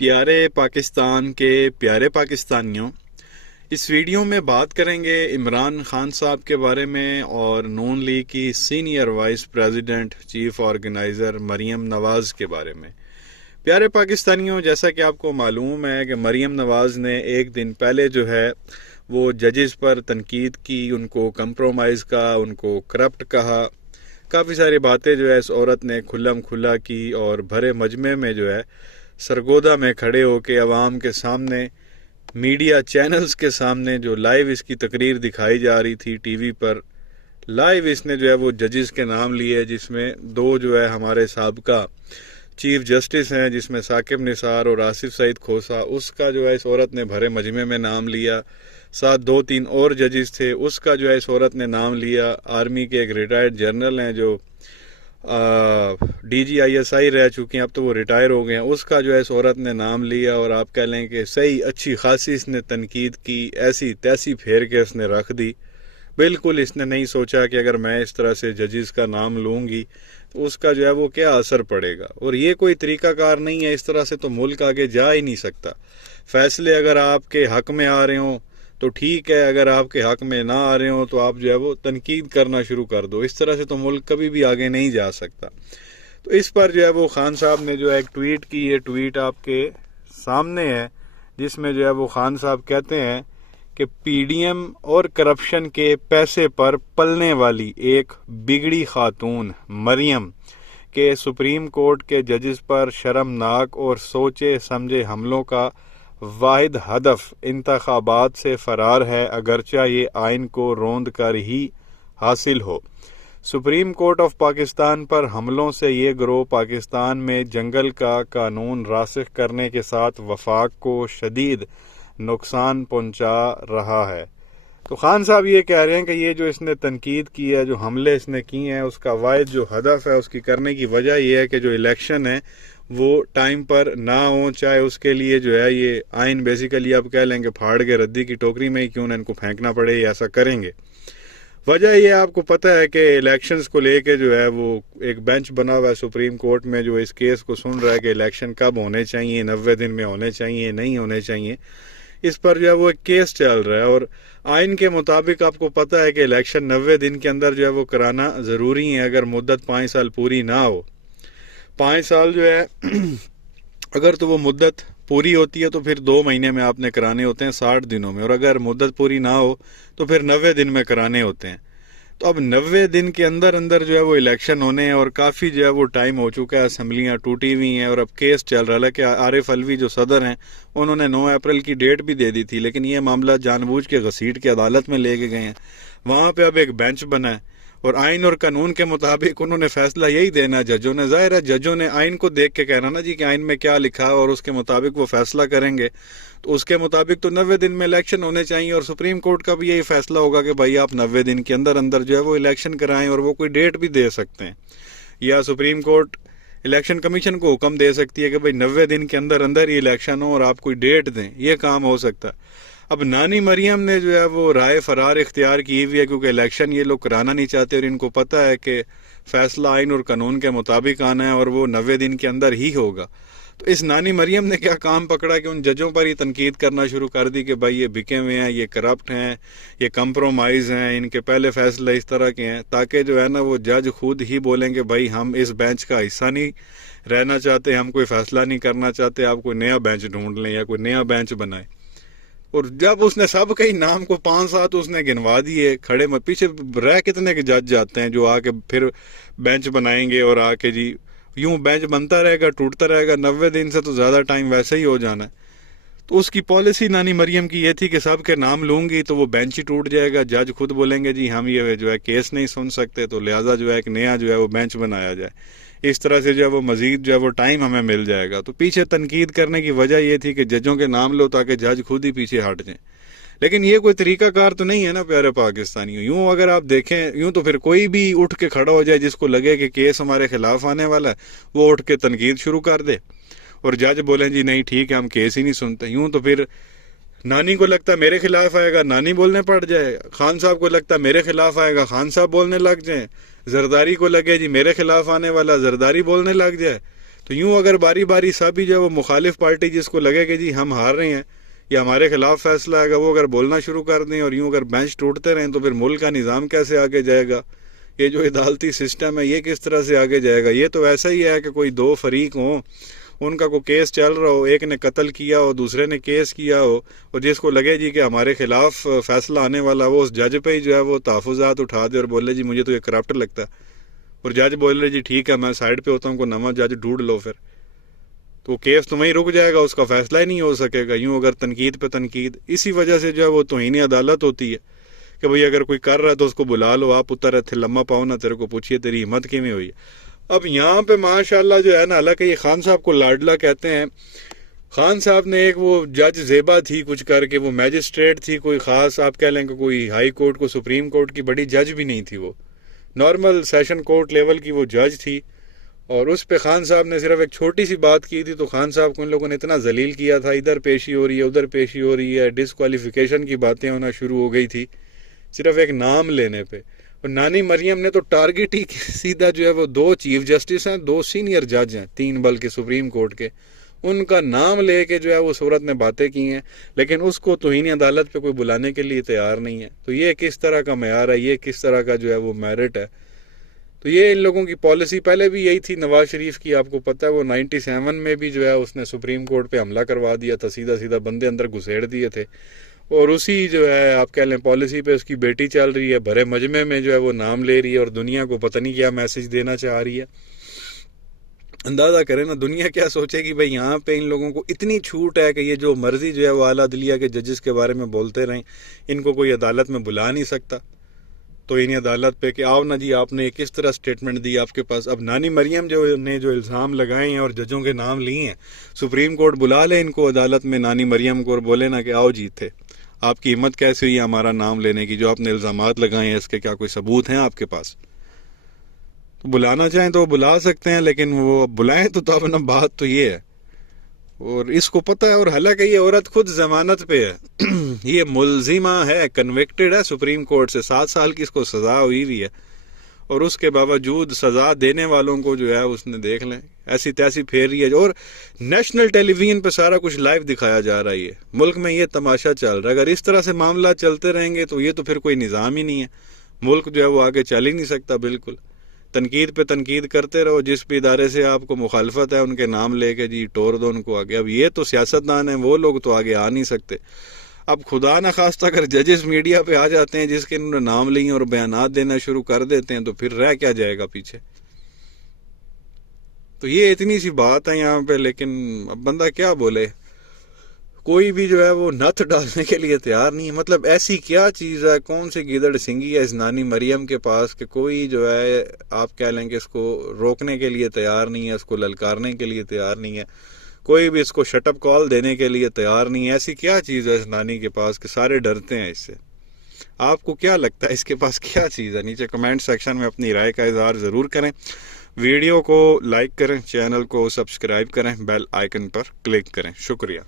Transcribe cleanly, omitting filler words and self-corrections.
پیارے پاکستان کے پیارے پاکستانیوں، اس ویڈیو میں بات کریں گے عمران خان صاحب کے بارے میں اور نون لیگ کی senior vice president chief organiser Maryam Nawaz کے بارے میں۔ پیارے پاکستانیوں، جیسا کہ آپ کو معلوم ہے کہ مریم نواز نے ایک دن پہلے وہ ججز پر تنقید کی، ان کو کمپرومائز کہا، ان کو کرپٹ کہا، کافی ساری باتیں اس عورت نے کھلم کھلا کی اور بھرے مجمع میں سرگودا میں کھڑے ہو کے عوام کے سامنے، میڈیا چینلز کے سامنے لائیو اس کی تقریر دکھائی جا رہی تھی ٹی وی پر، لائیو اس نے وہ ججز کے نام لیے، جس میں دو ہمارے سابقہ چیف جسٹس ہیں، جس میں ثاقب نثار اور آصف سعید کھوسہ، اس کا اس عورت نے بھرے مجمع میں نام لیا۔ ساتھ دو تین اور ججز تھے، اس کا اس عورت نے نام لیا۔ آرمی کے ایک ریٹائرڈ جنرل ہیں جو DGISI رہ چکی ہیں، اب تو وہ ریٹائر ہو گئے ہیں، اس کا اس عورت نے نام لیا، اور آپ کہہ لیں کہ صحیح اچھی خاصی اس نے تنقید کی، ایسی تیسی پھیر کے اس نے رکھ دی۔ بالکل اس نے نہیں سوچا کہ اگر میں اس طرح سے ججز کا نام لوں گی تو اس کا وہ کیا اثر پڑے گا، اور یہ کوئی طریقہ کار نہیں ہے، اس طرح سے تو ملک آگے جا ہی نہیں سکتا۔ فیصلے اگر آپ کے حق میں آ رہے ہوں تو ٹھیک ہے، اگر آپ کے حق میں نہ آ رہے ہوں تو آپ وہ تنقید کرنا شروع کر دو، اس طرح سے تو ملک کبھی بھی آگے نہیں جا سکتا۔ تو اس پر وہ خان صاحب نے ایک ٹویٹ کی، یہ ٹویٹ آپ کے سامنے ہے، جس میں وہ خان صاحب کہتے ہیں کہ PDM اور کرپشن کے پیسے پر پلنے والی ایک بگڑی خاتون مریم کے سپریم کورٹ کے ججز پر شرمناک اور سوچے سمجھے حملوں کا واحد ہدف انتخابات سے فرار ہے، اگرچہ یہ آئین کو روند کر ہی حاصل ہو۔ سپریم کورٹ آف پاکستان پر حملوں سے یہ گروہ پاکستان میں جنگل کا قانون راسخ کرنے کے ساتھ وفاق کو شدید نقصان پہنچا رہا ہے۔ تو خان صاحب یہ کہہ رہے ہیں کہ یہ اس نے تنقید کی ہے، جو حملے اس نے کیے ہیں، اس کا واحد ہدف ہے، اس کی کرنے کی وجہ یہ ہے کہ الیکشن ہے وہ ٹائم پر نہ ہو، چاہے اس کے لیے یہ آئین بیسیکلی آپ کہہ لیں کہ پھاڑ کے ردی کی ٹوکری میں ہی کیوں نہ ان کو پھینکنا پڑے، یہ ایسا کریں گے۔ وجہ یہ آپ کو پتہ ہے کہ الیکشنز کو لے کے وہ ایک بینچ بنا ہوا ہے سپریم کورٹ میں، جو اس کیس کو سن رہا ہے کہ الیکشن کب ہونے چاہیے، 90 دن میں ہونے چاہیے، نہیں ہونے چاہیے۔ اس پر وہ ایک کیس چل رہا ہے، اور آئین کے مطابق آپ کو پتہ ہے کہ الیکشن 90 دن کے اندر وہ کرانا ضروری ہے، اگر مدت 5 سال پوری نہ ہو۔ 5 سال اگر تو وہ مدت پوری ہوتی ہے تو پھر 2 مہینے میں آپ نے کرانے ہوتے ہیں، 60 دنوں میں، اور اگر مدت پوری نہ ہو تو پھر 90 دن میں کرانے ہوتے ہیں۔ تو اب 90 دن کے اندر وہ الیکشن ہونے ہیں، اور کافی وہ ٹائم ہو چکا ہے، اسمبلیاں ٹوٹی ہوئی ہیں، اور اب کیس چل رہا ہے کہ عارف علوی جو صدر ہیں انہوں نے 9 اپریل کی ڈیٹ بھی دے دی تھی، لیکن یہ معاملہ جان بوجھ کے گھسیٹ کے عدالت میں لے کے گئے ہیں۔ وہاں پہ اب ایک بینچ بنا ہے، اور آئین اور قانون کے مطابق انہوں نے فیصلہ یہی دینا ججوں نے۔ ظاہر ہے ججوں نے آئین کو دیکھ کے کہنا نا کہ آئین میں کیا لکھا ہے، اور اس کے مطابق وہ فیصلہ کریں گے، تو اس کے مطابق تو 90 دن میں الیکشن ہونے چاہیے، اور سپریم کورٹ کا بھی یہی فیصلہ ہوگا کہ بھائی آپ 90 دن کے اندر وہ الیکشن کرائیں، اور وہ کوئی ڈیٹ بھی دے سکتے ہیں، یا سپریم کورٹ الیکشن کمیشن کو حکم دے سکتی ہے کہ بھائی 90 دن کے اندر ہی الیکشن ہو اور آپ کوئی ڈیٹ دیں، یہ کام ہو سکتا ہے۔ اب نانی مریم نے وہ رائے فرار اختیار کی ہوئی ہے، کیونکہ الیکشن یہ لوگ کرانا نہیں چاہتے، اور ان کو پتہ ہے کہ فیصلہ آئین اور قانون کے مطابق آنا ہے، اور وہ 90 دن کے اندر ہی ہوگا۔ تو اس نانی مریم نے کیا کام پکڑا کہ ان ججوں پر ہی تنقید کرنا شروع کر دی کہ بھائی یہ بکے ہوئے ہیں، یہ کرپٹ ہیں، یہ کمپرومائز ہیں، ان کے پہلے فیصلے اس طرح کے ہیں، تاکہ وہ جج خود ہی بولیں کہ بھائی ہم اس بینچ کا حصہ نہیں رہنا چاہتے، ہم کوئی فیصلہ نہیں کرنا چاہتے، آپ کوئی نیا بینچ ڈھونڈ لیں یا کوئی نیا بینچ بنائیں۔ اور جب اس نے سب کے نام کو 5-7 اس نے گنوا دیے کھڑے میں، پیچھے رہ کتنے کے جج جاتے ہیں جو آ کے پھر بینچ بنائیں گے، اور آ کے یوں بینچ بنتا رہے گا، ٹوٹتا رہے گا، 90 دن سے تو زیادہ ٹائم ویسے ہی ہو جانا ہے۔ تو اس کی پالیسی نانی مریم کی یہ تھی کہ سب کے نام لوں گی تو وہ بینچ ہی ٹوٹ جائے گا، جج خود بولیں گے جی ہم یہ کیس نہیں سن سکتے، تو لہٰذا ایک نیا وہ بینچ بنایا جائے، اس طرح سے وہ مزید وہ ٹائم ہمیں مل جائے گا۔ تو پیچھے تنقید کرنے کی وجہ یہ تھی کہ ججوں کے نام لو تاکہ جج خود ہی پیچھے ہٹ جائیں، لیکن یہ کوئی طریقہ کار تو نہیں ہے نا پیارے پاکستانیوں۔ یوں اگر آپ دیکھیں، یوں تو پھر کوئی بھی اٹھ کے کھڑا ہو جائے جس کو لگے کہ کیس ہمارے خلاف آنے والا ہے، وہ اٹھ کے تنقید شروع کر دے، اور جج بولیں جی نہیں ٹھیک ہے ہم کیس ہی نہیں سنتے۔ یوں تو پھر نانی کو لگتا ہے میرے خلاف آئے گا، نانی بولنے پڑ جائے، خان صاحب کو لگتا ہے میرے خلاف آئے گا، خان صاحب بولنے لگ جائیں، زرداری کو لگے جی میرے خلاف آنے والا، زرداری بولنے لگ جائے۔ تو یوں اگر باری باری سب ہی جو ہے وہ مخالف پارٹی جس کو لگے کہ جی ہم ہار رہے ہیں یا ہمارے خلاف فیصلہ آئے گا، وہ اگر بولنا شروع کر دیں اور یوں اگر بینچ ٹوٹتے رہیں تو پھر ملک کا نظام کیسے آگے جائے گا؟ یہ جو عدالتی سسٹم ہے یہ کس طرح سے آگے جائے گا؟ یہ تو ایسا ہی ہے کہ کوئی دو فریق ہوں، ان کا کوئی کیس چل رہا ہو، ایک نے قتل کیا ہو، دوسرے نے کیس کیا ہو، اور جس کو لگے جی کہ ہمارے خلاف فیصلہ آنے والا، وہ اس جج پہ ہی جو ہے وہ تحفظات اٹھا دے اور بولے جی مجھے تو یہ کرپٹ لگتا ہے، اور جج بول رہے جی ٹھیک ہے میں سائڈ پہ ہوتا ہوں، کوئی نواں جج ڈھونڈ لو، پھر تو کیس تو وہیں رک جائے گا، اس کا فیصلہ ہی نہیں ہو سکے گا۔ یوں اگر تنقید پہ تنقید، اسی وجہ سے جو ہے وہ توہین عدالت ہوتی ہے کہ بھئی اگر کوئی کر رہا ہے تو اس کو بلا لو، آپ اتر رہے تھے لمحہ پاؤ نہ، تیرے کو پوچھیے تیری ہمت کیویں ہوئی ہے۔ اب یہاں پہ ماشاءاللہ جو ہے نا، حالانکہ یہ خان صاحب کو لاڈلا کہتے ہیں، خان صاحب نے ایک وہ جج زیبا تھی کچھ کر کے، وہ میجسٹریٹ تھی، کوئی خاص آپ کہہ لیں کہ کوئی ہائی کورٹ کو سپریم کورٹ کی بڑی جج بھی نہیں تھی، وہ نارمل سیشن کورٹ لیول کی وہ جج تھی، اور اس پہ خان صاحب نے صرف ایک چھوٹی سی بات کی تھی تو خان صاحب کو ان لوگوں نے اتنا ذلیل کیا تھا، ادھر پیشی ہو رہی ہے ادھر پیشی ہو رہی ہے، ڈسکوالیفیکیشن کی باتیں ہونا شروع ہو گئی تھی صرف ایک نام لینے پہ۔ اور نانی مریم نے تو ٹارگٹ ہی سیدھا جو ہے وہ دو چیف جسٹس ہیں، دو سینئر جج ہیں، تین بلکہ سپریم کورٹ کے، ان کا نام لے کے جو ہے وہ صورت نے باتیں کی ہیں، لیکن اس کو توہین عدالت پہ کوئی بلانے کے لیے تیار نہیں ہے۔ تو یہ کس طرح کا معیار ہے، یہ کس طرح کا جو ہے وہ میرٹ ہے؟ تو یہ ان لوگوں کی پالیسی پہلے بھی یہی تھی، نواز شریف کی آپ کو پتہ ہے، وہ 97 میں بھی جو ہے اس نے سپریم کورٹ پہ حملہ کروا دیا تھا، سیدھا سیدھا بندے اندر گھسیڑ دیے تھے، اور اسی جو ہے آپ کہہ لیں پالیسی پہ اس کی بیٹی چل رہی ہے، بھرے مجمع میں جو ہے وہ نام لے رہی ہے اور دنیا کو پتہ نہیں کیا میسج دینا چاہ رہی ہے۔ اندازہ کریں نا دنیا کیا سوچے گی بھئی یہاں پہ ان لوگوں کو اتنی چھوٹ ہے کہ یہ جو مرضی جو ہے وہ اعلیٰ عدلیہ کے ججز کے بارے میں بولتے رہیں، ان کو کوئی عدالت میں بلا نہیں سکتا۔ تو انہیں عدالت پہ کہ آؤ نا جی آپ نے کس طرح سٹیٹمنٹ دی آپ کے پاس، اب نانی مریم جو نے جو الزام لگائے ہیں اور ججوں کے نام لیے ہیں، سپریم کورٹ بلا لے ان کو عدالت میں، نانی مریم کو، اور بولے نا کہ آؤ جی تھے، آپ کی ہمت کیسے ہوئی ہمارا نام لینے کی، جو آپ نے الزامات لگائے ہیں اس کے کیا کوئی ثبوت ہیں آپ کے پاس؟ تو بلانا چاہیں تو وہ بلا سکتے ہیں، لیکن وہ بلائیں تو اپنا بات تو یہ ہے، اور اس کو پتہ ہے، اور حالانکہ یہ عورت خود ضمانت پہ ہے یہ ملزمہ ہے، کنوکٹڈ ہے سپریم کورٹ سے، 7 سال کی اس کو سزا ہوئی ہوئی ہے، اور اس کے باوجود سزا دینے والوں کو جو ہے اس نے دیکھ لیں ایسی تیسی پھیر رہی ہے، اور نیشنل ٹیلی ویژن پہ سارا کچھ لائیو دکھایا جا رہا ہے، ملک میں یہ تماشا چل رہا ہے۔ اگر اس طرح سے معاملات چلتے رہیں گے تو یہ تو پھر کوئی نظام ہی نہیں ہے، ملک جو ہے وہ آگے چل ہی نہیں سکتا۔ بالکل تنقید پہ تنقید کرتے رہو، جس بھی ادارے سے آپ کو مخالفت ہے ان کے نام لے کے جی ٹور دو ان کو آگے۔ اب یہ تو سیاستدان ہیں، وہ لوگ تو آگے آ نہیں سکتے۔ اب خدا نہ خواستہ اگر ججز میڈیا پہ آ جاتے ہیں جس کے انہوں نے نام لیے اور بیانات دینا شروع کر دیتے ہیں تو پھر رہ کیا جائے گا پیچھے؟ تو یہ اتنی سی بات ہے یہاں پہ، لیکن اب بندہ کیا بولے، کوئی بھی جو ہے وہ نتھ ڈالنے کے لیے تیار نہیں ہے۔ مطلب ایسی کیا چیز ہے، کون سی گیدڑ سنگھی ہے اس نانی مریم کے پاس کہ کوئی جو ہے آپ کہہ لیں کہ اس کو روکنے کے لیے تیار نہیں ہے، اس کو للکارنے کے لیے تیار نہیں ہے، کوئی بھی اس کو شٹ اپ کال دینے کے لیے تیار نہیں ہے۔ ایسی کیا چیز ہے اس نانی کے پاس کہ سارے ڈرتے ہیں اس سے؟ آپ کو کیا لگتا ہے اس کے پاس کیا چیز ہے؟ نیچے کمنٹ سیکشن میں اپنی رائے کا اظہار ضرور کریں، ویڈیو کو لائک کریں، چینل کو سبسکرائب کریں، بیل آئیکن پر کلک کریں۔ شکریہ۔